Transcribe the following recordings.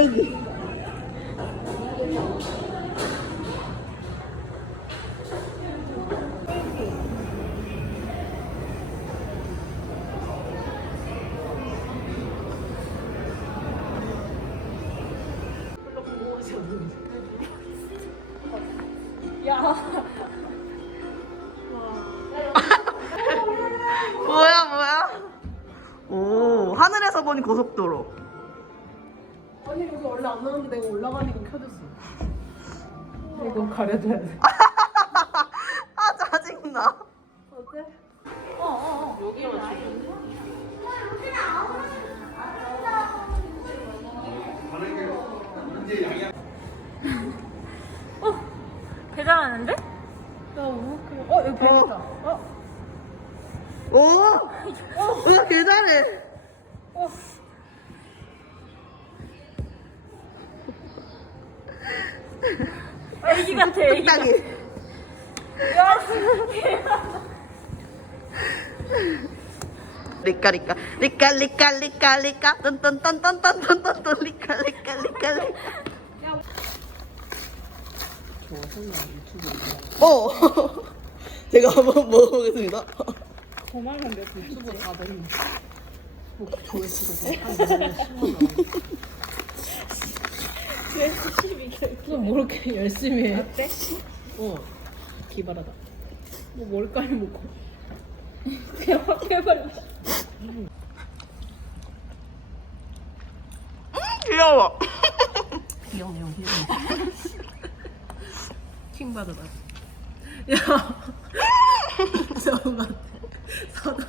여기. 뭐야 뭐야? 오 하늘에서 보니 고속도로. 아니 여기 원래 안 나오는데 내가 올라가니까 켜졌어 이거 가려줘야 돼 아 짜증나. 어때? 어 어 어 여기만 지금 대단하는데? 야 우묵해 어 여기 배 있다 어? 오. 오 개잘해. 애기 같아 애기 같아. 리까 리까 리까 리까 리까 리까 뚠뚠뚠뚠뚠뚠뚠 리까 리까 리까 리까 어 제가 한번 먹어보겠습니다. 고말한데 유튜브 다 됐네. 뭐 조회수가 한10 만 너뭐 이렇게 열심히 해? 어때? 어. 기발하다. 뭐 뭘까지 먹고 대박 해버려. 귀여워. 귀여워요 귀여워. 킹받으다 야. 저거 같아 서당.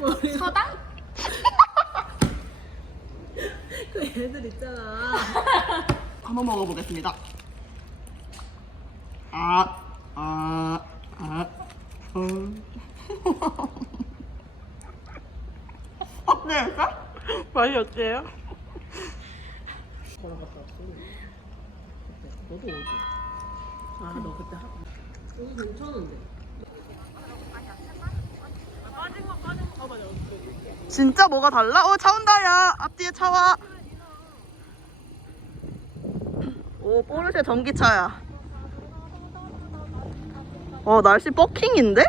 머리 서당? 그 애들 있잖아 한번 먹어보겠습니다 아, 아, 아, 음. 어때요? 맛이 어때요? 너도 오지 아 너 그때 하... 괜찮은데 진짜 뭐가 달라? 어, 차 온다, 야. 앞뒤에 차 와. 오, 포르쉐 전기차야. 어, 날씨 버킹인데?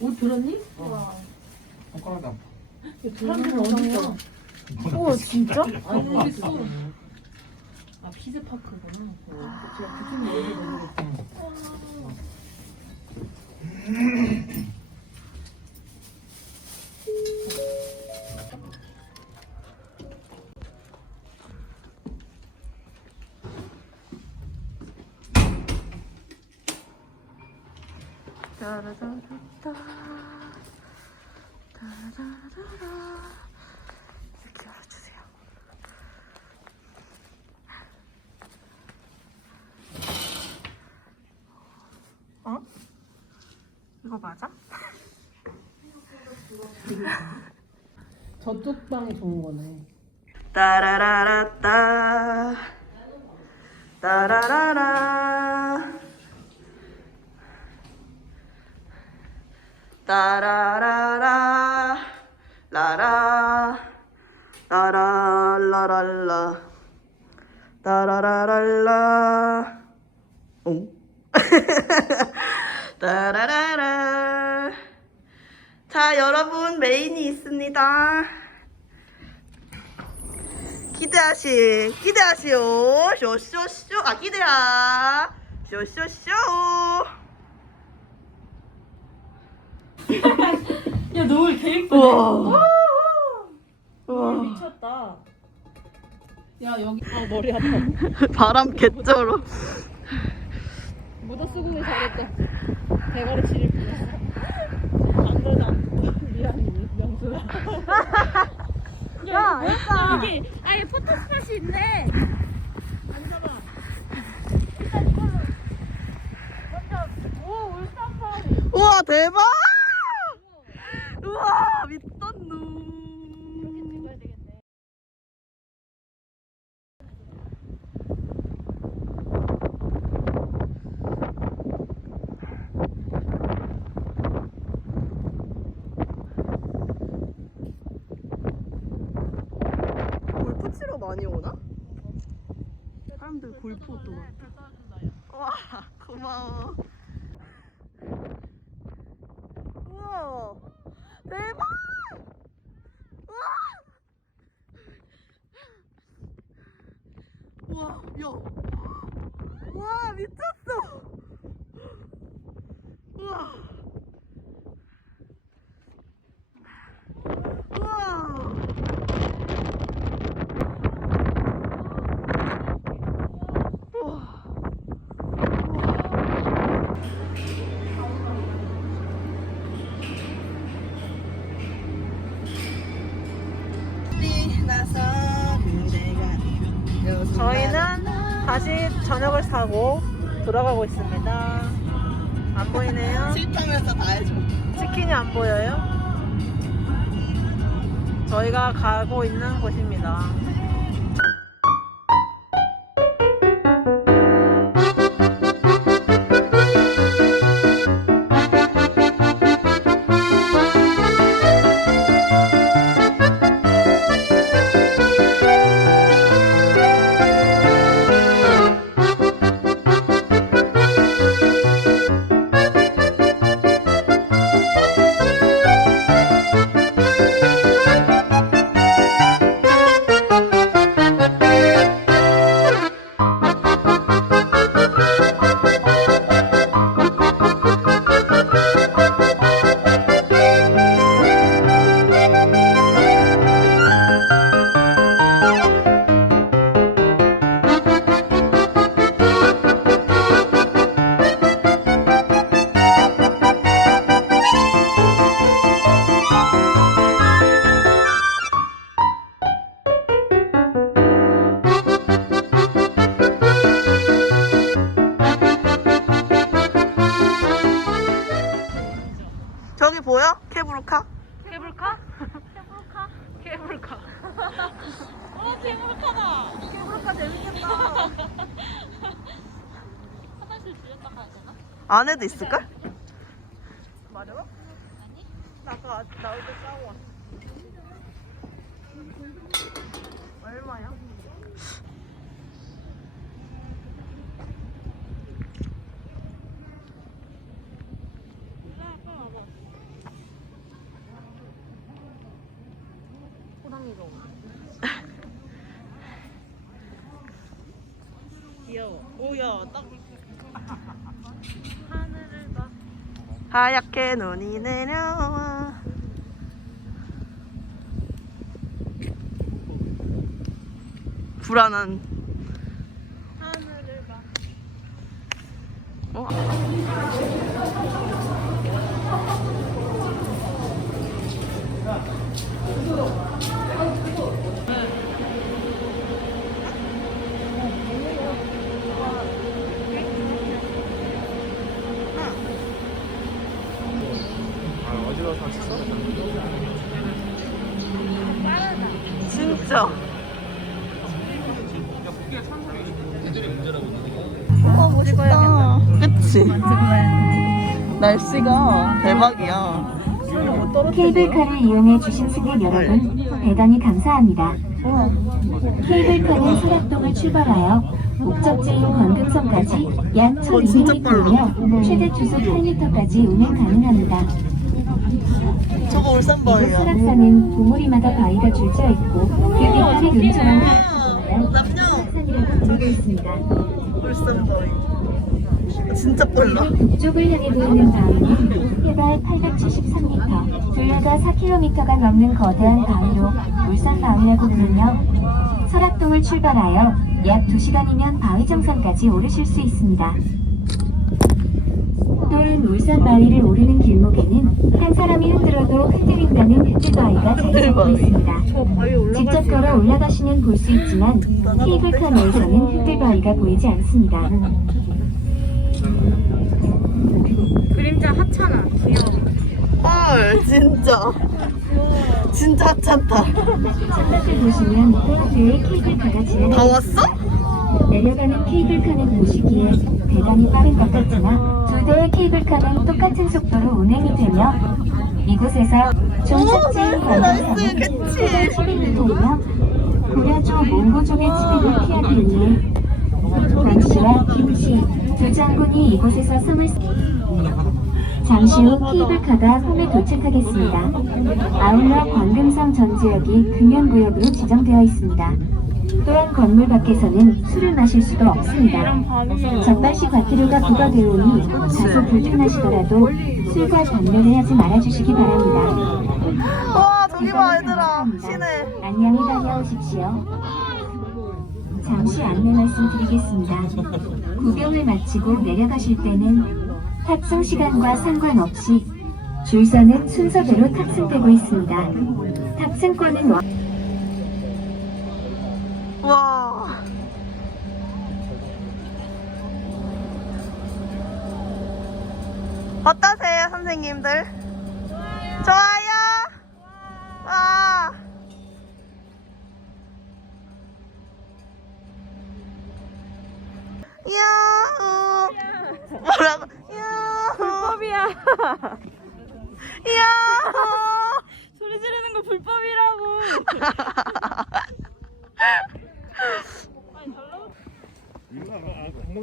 옷 들었니? 손가락이 아파. 사람들 어딨어? 우와 진짜? 아니 있어 아 피즈파크구나. 어, 제가 부품 여기 모르겠어 따라라라따. 따라라라라. 이렇게 열어주세요. 어? 이거 맞아? 저쪽 방이 좋은 거네 따라라라따. 따라라라. 따라라라. 라라. 라라라랄라. 따라라랄라. 오. 따라라라. 자, 여러분, 메인이 있습니다. 기대하시 기대하시오 쇼쇼쇼 아 기대야 쇼쇼쇼 야 노을 개 예쁘네. 우와 우와 미쳤다. 야 여기 아 머리 아파. 바람 개쩔어 묻어 쓰고 는 잘했다. 대가리 치를 뻔했어. 안 그러자. 미안해 명수야. 야, 야 여기 아예 포토 스팟이 있네. 앉아봐. 일단 이걸로 먼저 오 울산판. 우와 대박 우와 미쳤누 찍어야 되겠네. 골프 치러 많이 오나? 사람들 골프 옷도 많다 와 고마워. 우와 대박! 우와! 우와 야 사고 돌아가고 있습니다. 안 보이네요. 실패하면서 다 해줘. 치킨이 안 보여요? 저희가 가고 있는 곳입니다. 저 안에도 있을걸? 맞아? 아니. 나 아까 나올 때 싸고. 얼마야? 귀여워. 오야 딱 하늘을 봐. 하얗게 눈이 내려와. 불안한. 하늘을 봐. 어? 어디로 갔어? 진짜. 어, 와 멋있다. 그치? 날씨가 대박이야. 케이블카를 이용해 주신 승객 여러분 대단히 감사합니다. 케이블카는 설악동을 출발하여 목적지인 권금성까지 약 어, 진짜 1200m이며 최대 주속 8m까지 운행 가능합니다. 저거 이곳 울산바위야. 설악산은 봉우리마다 바위가 줄지어 있고 그 밑에 눈처럼 있으면 남녀 산이라고 부르고 있습니다. 울산바위 진짜 빨라 북쪽을 향해 보이는 바위는 해발 873m, 둘레가 4km가 넘는 거대한 바위로 울산바위라고 부르며 설악동을 출발하여 약 2시간이면 바위 정상까지 오르실 수 있습니다. 또한 울산바위를 오르는 길목에는 한 사람이 흔들어도 흔들린다는 흔들바위가 자리 잡고 있습니다. 직접 수 걸어 올라가시면 볼 수 있지만 케이블카 내에서는 흔들바위가 보이지 않습니다. 그림자 하찮아. 귀여워. 헐 진짜 진짜 하찮다 창밖을 보시면 또 뒤에 케이블카가 다 지나가고 왔어? 내려가는 케이블카는 보시기에 대단히 빠른 것 같으나 두 대의 케이블카는 똑같은 속도로 운행이 되며 이곳에서 나이스, 관광사는 최대 그치. 700m이며 고려조 몽고족의 지배를 피하기 위해 광씨와 김씨 두 장군이 이곳에서 쓰- 잠시 후 케이블카가 홈에 도착하겠습니다. 아울러 광금성 전 지역이 금연구역으로 지정되어 있습니다. 또한 건물 밖에서는 술을 마실 수가 없습니다. 적발시 과태료가 부과되어 오니 다소 불편하시더라도 술과 담배를 하지 말아주시기 바랍니다. 와 저기 봐 얘들아 시내 안녕히 다녀오십시오. 잠시 안내 말씀드리겠습니다. 구경을 마치고 내려가실 때는 탑승 시간과 상관없이 줄서는 순서대로 탑승되고 있습니다. 탑승권은 원- 와 어떠세요 선생님들? 좋아요 와 야호 뭐라고 야호 불법이야. 야호 소리 지르는 거 불법이라고.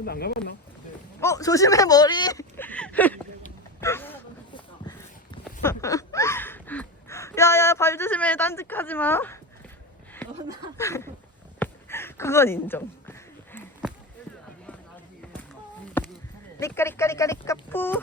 가봤나? 어 조심해 머리. 야야 발 조심해 딴짓하지 마. 그건 인정. 리까리까리까리까푸.